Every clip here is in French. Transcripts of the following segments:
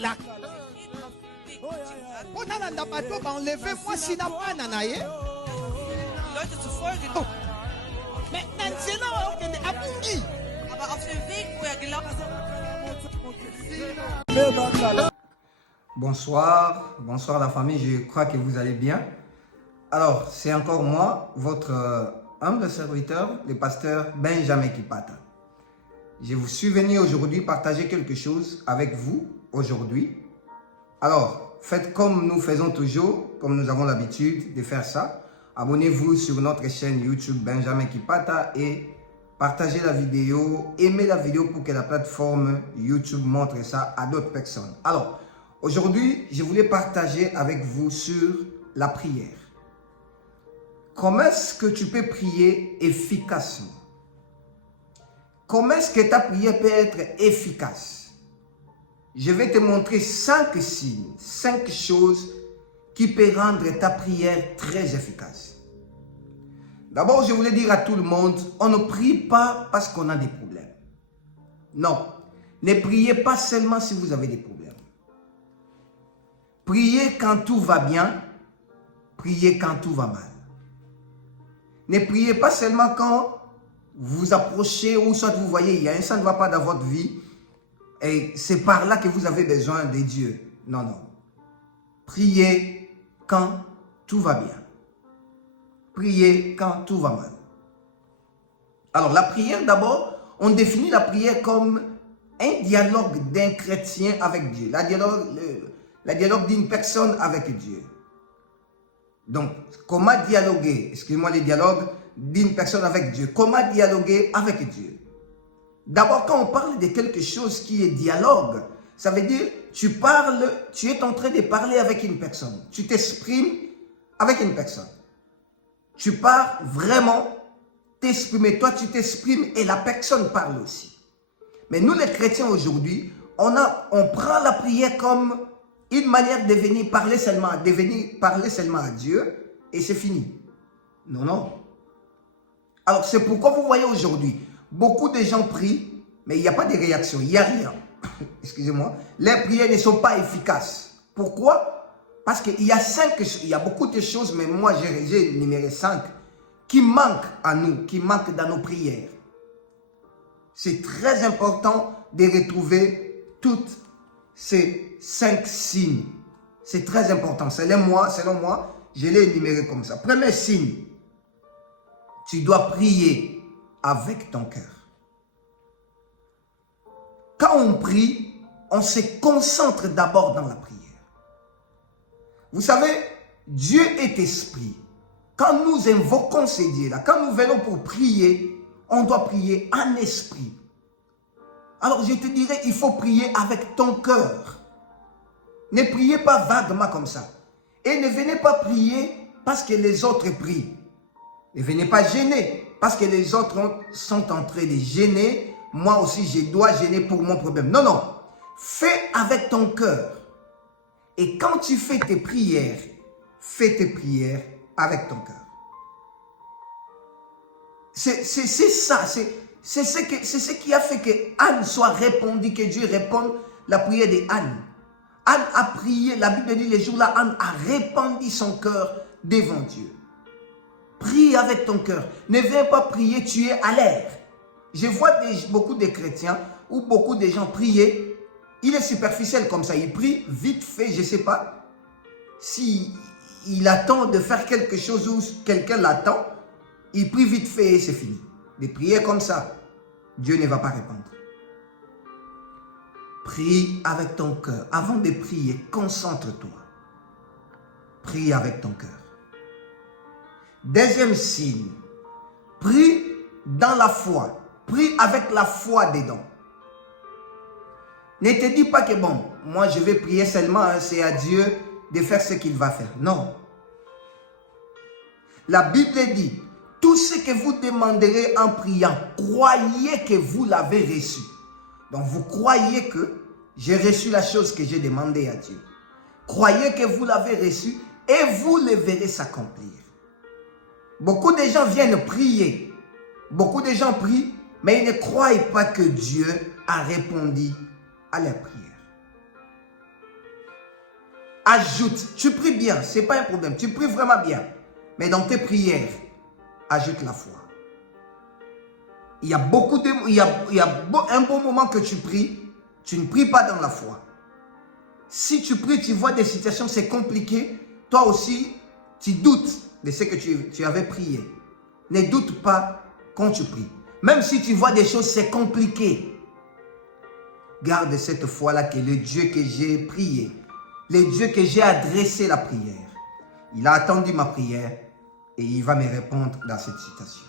la enlevez-moi si n'a pas nanaye. Leute zu folgen. Mais Nansena Abungi. Aber auf dem Weg, wo er gelaufen ist. Bonsoir, bonsoir la famille, je crois que vous allez bien. Alors, c'est encore moi, votre humble serviteur, le pasteur Benjamin Kipata. Je vous suis venu aujourd'hui partager quelque chose avec vous aujourd'hui. Alors, faites comme nous faisons toujours, comme nous avons l'habitude de faire ça. Abonnez-vous sur notre chaîne YouTube Benjamin Kipata et partagez la vidéo, aimez la vidéo pour que la plateforme YouTube montre ça à d'autres personnes. Alors, aujourd'hui, je voulais partager avec vous sur la prière. Comment est-ce que tu peux prier efficacement? Comment est-ce que ta prière peut être efficace? Je vais te montrer 5 signes, 5 choses qui peuvent rendre ta prière très efficace. D'abord, je voulais dire à tout le monde, on ne prie pas parce qu'on a des problèmes. Non, ne priez pas seulement si vous avez des problèmes. Priez quand tout va bien, priez quand tout va mal. Ne priez pas seulement quand vous approchez ou soit vous voyez, il y a un ça ne va pas dans votre vie et c'est par là que vous avez besoin de Dieu. Non, non. Priez quand tout va bien. Priez quand tout va mal. Alors la prière d'abord, on définit la prière comme un dialogue d'un chrétien avec Dieu. La dialogue d'une personne avec Dieu. Donc, comment dialoguer, excusez-moi, le dialogue d'une personne avec Dieu. Comment dialoguer avec Dieu? D'abord, quand on parle de quelque chose qui est dialogue, ça veut dire tu parles, tu es en train de parler avec une personne. Tu t'exprimes avec une personne. Tu pars vraiment t'exprimer. Toi, tu t'exprimes et la personne parle aussi. Mais nous, les chrétiens aujourd'hui, on prend la prière comme une manière de venir parler seulement à Dieu et c'est fini. Non, non. Alors, c'est pourquoi vous voyez aujourd'hui, beaucoup de gens prient, mais il n'y a pas de réaction, il n'y a rien. Excusez-moi. Les prières ne sont pas efficaces. Pourquoi? Parce qu'il y a beaucoup de choses, mais moi j'ai énuméré 5 qui manquent à nous, qui manquent dans nos prières. C'est très important de retrouver toutes ces 5 signes. C'est très important. Selon moi, je l'ai énuméré comme ça. Premier signe, tu dois prier avec ton cœur. Quand on prie, on se concentre d'abord dans la prière. Vous savez, Dieu est esprit. Quand nous invoquons ces dieux-là, quand nous venons pour prier, on doit prier en esprit. Alors je te dirais, il faut prier avec ton cœur. Ne priez pas vaguement comme ça. Et ne venez pas prier parce que les autres prient. Ne venez pas gêner parce que les autres sont en train de gêner. Moi aussi, je dois gêner pour mon problème. Non, non. Fais avec ton cœur. Et quand tu fais tes prières, fais tes prières avec ton cœur. C'est ça. C'est ce qui a fait que Anne soit répondue, que Dieu réponde la prière d'Anne. Anne a prié, la Bible dit, les jours-là, Anne a répandu son cœur devant Dieu. Prie avec ton cœur. Ne viens pas prier, tu es à l'air. Je vois beaucoup de chrétiens ou beaucoup de gens prier. Il est superficiel comme ça. Il prie vite fait, je ne sais pas. Si il attend de faire quelque chose ou quelqu'un l'attend, il prie vite fait et c'est fini. De prier comme ça, Dieu ne va pas répondre. Prie avec ton cœur. Avant de prier, concentre-toi. Prie avec ton cœur. Deuxième signe, prie dans la foi. Prie avec la foi dedans. Ne te dis pas que bon, moi je vais prier seulement, c'est à Dieu de faire ce qu'il va faire. Non. La Bible dit, tout ce que vous demanderez en priant, croyez que vous l'avez reçu. Donc vous croyez que j'ai reçu la chose que j'ai demandée à Dieu. Croyez que vous l'avez reçu et vous le verrez s'accomplir. Beaucoup de gens viennent prier. Beaucoup de gens prient, mais ils ne croient pas que Dieu a répondu à leur prière. ajoute. Tu pries bien, ce n'est pas un problème. Tu pries vraiment bien. Mais dans tes prières, ajoute la foi. Il y a un bon moment que tu pries, tu ne pries pas dans la foi. Si tu pries, tu vois des situations, c'est compliqué, toi aussi, tu doutes de ce que tu avais prié. Ne doute pas quand tu pries. Même si tu vois des choses, c'est compliqué. Garde cette foi-là que le Dieu que j'ai prié, le Dieu que j'ai adressé la prière, il a attendu ma prière et il va me répondre dans cette situation.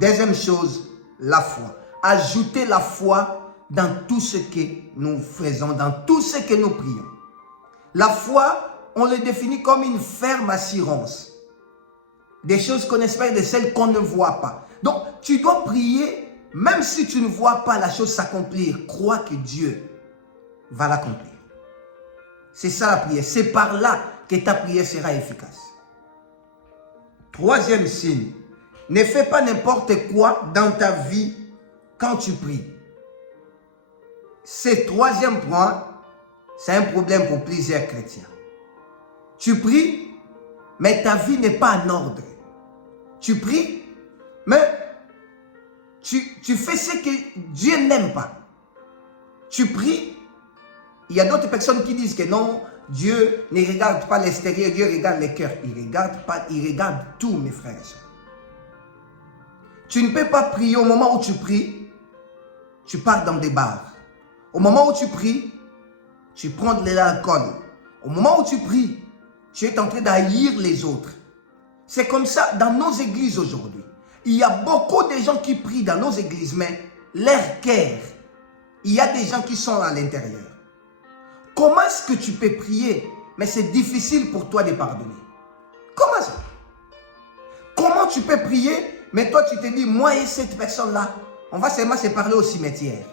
Deuxième chose, la foi. Ajoutez la foi dans tout ce que nous faisons, dans tout ce que nous prions. La foi, on le définit comme une ferme assurance. Des choses qu'on espère, de celles qu'on ne voit pas. Donc, tu dois prier, même si tu ne vois pas la chose s'accomplir. Crois que Dieu va l'accomplir. C'est ça la prière. C'est par là que ta prière sera efficace. Troisième signe. Ne fais pas n'importe quoi dans ta vie quand tu pries. Ce troisième point, c'est un problème pour plusieurs chrétiens. Tu pries, mais ta vie n'est pas en ordre. Tu pries, mais tu fais ce que Dieu n'aime pas. Tu pries, il y a d'autres personnes qui disent que non, Dieu ne regarde pas l'extérieur, Dieu regarde le cœur. Il regarde tout, mes frères et sœurs. Tu ne peux pas prier au moment où tu pries, tu pars dans des bars. Au moment où tu pries, tu prends de l'alcool. Au moment où tu pries, tu es en train d'haïr les autres. C'est comme ça dans nos églises aujourd'hui. Il y a beaucoup de gens qui prient dans nos églises, mais leur cœur, il y a des gens qui sont à l'intérieur. Comment est-ce que tu peux prier, mais c'est difficile pour toi de pardonner? Comment ça? Comment tu peux prier, mais toi tu te dis, moi et cette personne-là, on va seulement se parler au cimetière.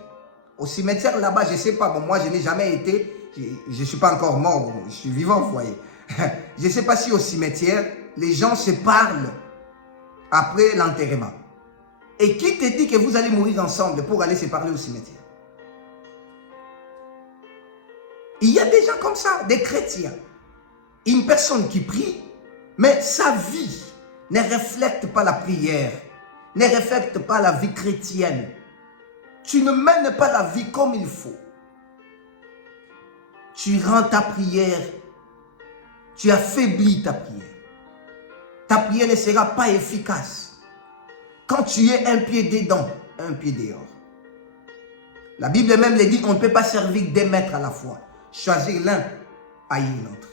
Au cimetière là-bas, je ne sais pas, bon, moi je n'ai jamais été, je ne suis pas encore mort, je suis vivant, vous voyez. Je ne sais pas si au cimetière, les gens se parlent après l'enterrement. Et qui te dit que vous allez mourir ensemble pour aller se parler au cimetière? Il y a des gens comme ça, des chrétiens. Une personne qui prie, mais sa vie ne reflète pas la prière, ne reflète pas la vie chrétienne. Tu ne mènes pas la vie comme il faut. Tu rends ta prière, tu affaiblis ta prière. Ta prière ne sera pas efficace quand tu es un pied dedans, un pied dehors. La Bible même le dit, on ne peut pas servir deux maîtres à la fois. Choisir l'un, haïr l'autre.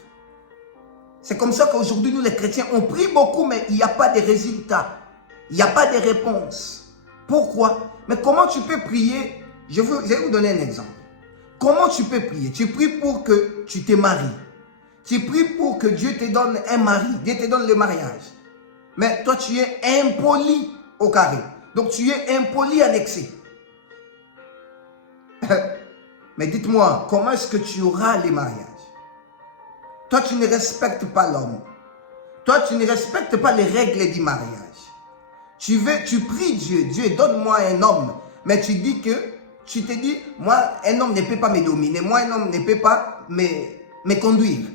C'est comme ça qu'aujourd'hui, nous les chrétiens, on prie beaucoup, mais il n'y a pas de résultats. Il n'y a pas de réponse. Pourquoi? Mais comment tu peux prier? Je vais vous donner un exemple. Comment tu peux prier? Tu pries pour que tu te maries. Tu pries pour que Dieu te donne un mari. Dieu te donne le mariage. Mais toi, tu es impoli au carré. Donc, tu es impoli en excès. Mais dites-moi, comment est-ce que tu auras les mariages? Toi, tu ne respectes pas l'homme. Toi, tu ne respectes pas les règles du mariage. Tu pries Dieu. Dieu, donne-moi un homme. Mais tu te dis, moi, un homme ne peut pas me dominer. Moi, un homme ne peut pas me conduire.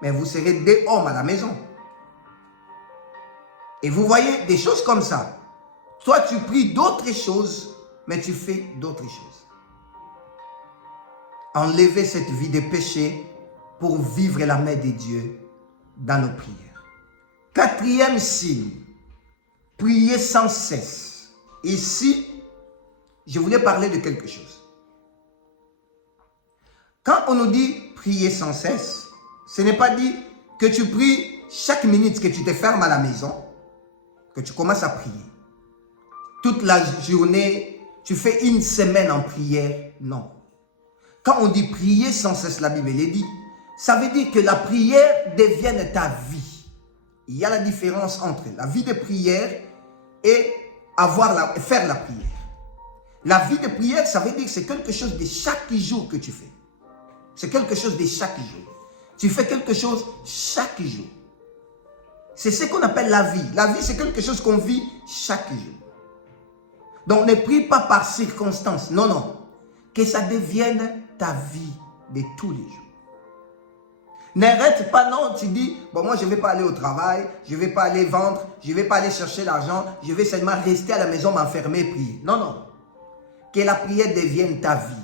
Mais vous serez deux hommes à la maison. Et vous voyez des choses comme ça. Toi, tu pries d'autres choses, mais tu fais d'autres choses. Enlevez cette vie de péché pour vivre la main de Dieu dans nos prières. Quatrième signe, priez sans cesse. Ici, je voulais parler de quelque chose. Quand on nous dit prier sans cesse, ce n'est pas dit que tu pries chaque minute que tu te fermes à la maison, que tu commences à prier. Toute la journée, tu fais une semaine en prière. Non. Quand on dit prier sans cesse, la Bible le dit, ça veut dire que la prière devienne ta vie. Il y a la différence entre la vie de prière et faire la prière. La vie de prière, ça veut dire que c'est quelque chose de chaque jour que tu fais. C'est quelque chose de chaque jour. Tu fais quelque chose chaque jour. C'est ce qu'on appelle la vie. La vie, c'est quelque chose qu'on vit chaque jour. Donc, ne prie pas par circonstance. Non, non. Que ça devienne ta vie de tous les jours. N'arrête pas, non, tu dis, bon, moi, je ne vais pas aller au travail, je ne vais pas aller vendre, je ne vais pas aller chercher l'argent, je vais seulement rester à la maison, m'enfermer, prier. Non, non. Que la prière devienne ta vie.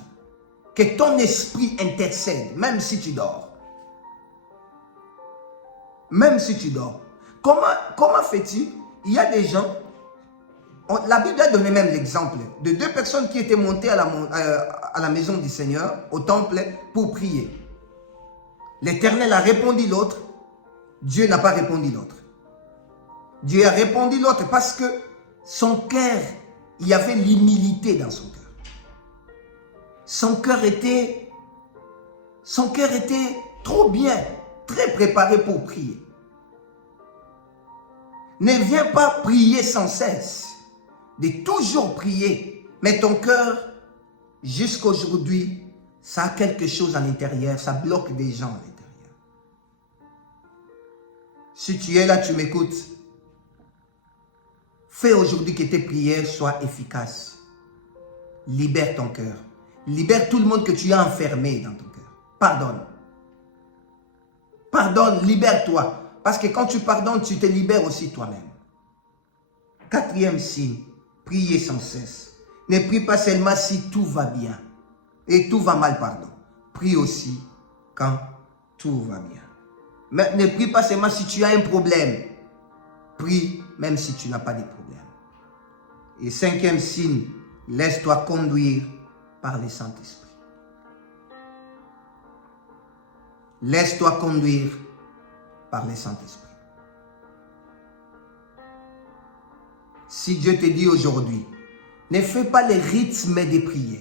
Que ton esprit intercède, même si tu dors. Même si tu dors. Comment fais-tu? Il y a des gens, la Bible a donné même l'exemple de 2 personnes qui étaient montées à la maison du Seigneur, au temple, pour prier. L'Éternel a répondu l'autre, Dieu n'a pas répondu l'autre. Dieu a répondu l'autre parce que son cœur, il y avait l'humilité dans son cœur. Son cœur était trop bien, très préparé pour prier. Ne viens pas prier sans cesse, de toujours prier, mais ton cœur, jusqu'à aujourd'hui, ça a quelque chose à l'intérieur, ça bloque des gens à l'intérieur. Si tu es là, tu m'écoutes, fais aujourd'hui que tes prières soient efficaces. Libère ton cœur. Libère tout le monde que tu as enfermé dans ton cœur. Pardonne. Pardonne, libère-toi. Parce que quand tu pardonnes, tu te libères aussi toi-même. 4e signe, priez sans cesse. Ne prie pas seulement si tout va bien. Et tout va mal, pardon. Prie aussi quand tout va bien. Mais ne prie pas seulement si tu as un problème. Prie même si tu n'as pas de problème. Et 5e signe, laisse-toi conduire par le Saint-Esprit. Laisse-toi conduire par le Saint-Esprit. Si Dieu te dit aujourd'hui, ne fais pas le rythme des prières.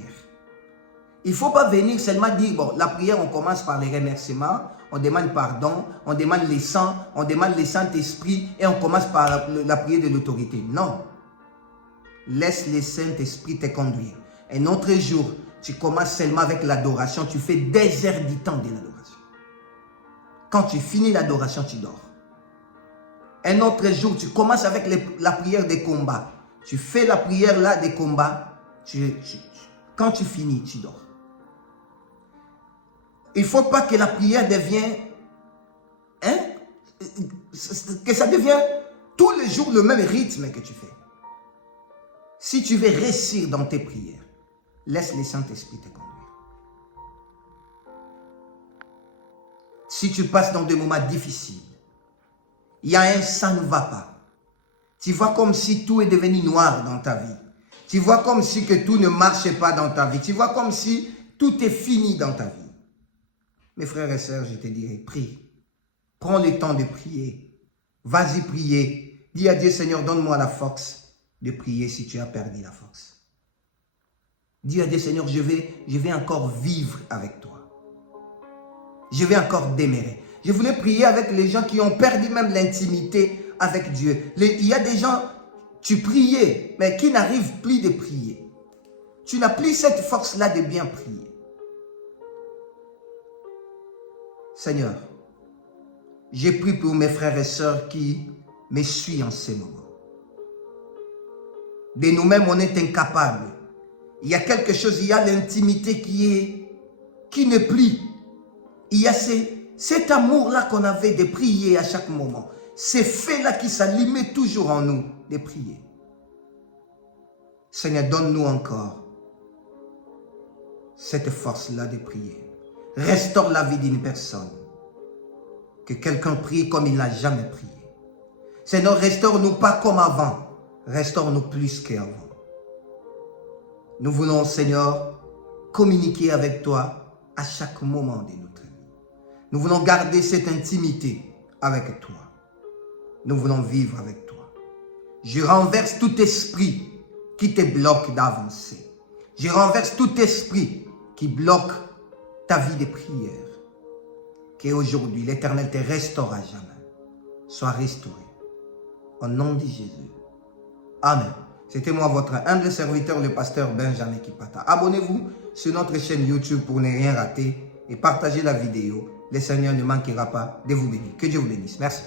Il ne faut pas venir seulement dire, bon, la prière, on commence par les remerciements, on demande pardon, on demande les saints, on demande le Saint-Esprit et on commence par la prière de l'autorité. Non. Laisse le Saint-Esprit te conduire. Un autre jour, tu commences seulement avec l'adoration, tu fais des heures du temps de l'adoration. Quand tu finis l'adoration, tu dors. Un autre jour, tu commences avec la prière des combats. Tu fais la prière là des combats. Quand tu finis, tu dors. Il ne faut pas que la prière devienne... que ça devienne tous les jours le même rythme que tu fais. Si tu veux réussir dans tes prières, laisse le Saint-Esprit te conduire. Si tu passes dans des moments difficiles, il y a un ça ne va pas. Tu vois comme si tout est devenu noir dans ta vie. Tu vois comme si que tout ne marche pas dans ta vie. Tu vois comme si tout est fini dans ta vie. Mes frères et sœurs, je te dirais, prie. Prends le temps de prier. Vas-y prier. Dis à Dieu, Seigneur, donne-moi la force de prier si tu as perdu la force. Dis à Dieu, Seigneur, je vais encore vivre avec toi. Je vais encore demeurer. Je voulais prier avec les gens qui ont perdu même l'intimité avec Dieu. Il y a des gens, tu priais, mais qui n'arrivent plus de prier. Tu n'as plus cette force-là de bien prier. Seigneur, j'ai prié pour mes frères et sœurs qui me suivent en ces moments. De nous-mêmes, on est incapables. Il y a quelque chose, il y a l'intimité qui n'est plus. Il y a cet amour-là qu'on avait de prier à chaque moment. Ces faits-là qui s'allumaient toujours en nous de prier. Seigneur, donne-nous encore cette force-là de prier. Restaure la vie d'une personne. Que quelqu'un prie comme il n'a jamais prié. Seigneur, restaure-nous pas comme avant. Restaure-nous plus qu'avant. Nous voulons, Seigneur, communiquer avec toi à chaque moment de notre vie. Nous voulons garder cette intimité avec toi. Nous voulons vivre avec toi. Je renverse tout esprit qui te bloque d'avancer. Je renverse tout esprit qui bloque ta vie de prière. Qu'aujourd'hui, l'Éternel te restaure à jamais. Sois restauré. Au nom de Jésus. Amen. C'était moi, votre humble serviteur, le pasteur Benjamin Kipata. Abonnez-vous sur notre chaîne YouTube pour ne rien rater et partagez la vidéo. Le Seigneur ne manquera pas de vous bénir. Que Dieu vous bénisse. Merci.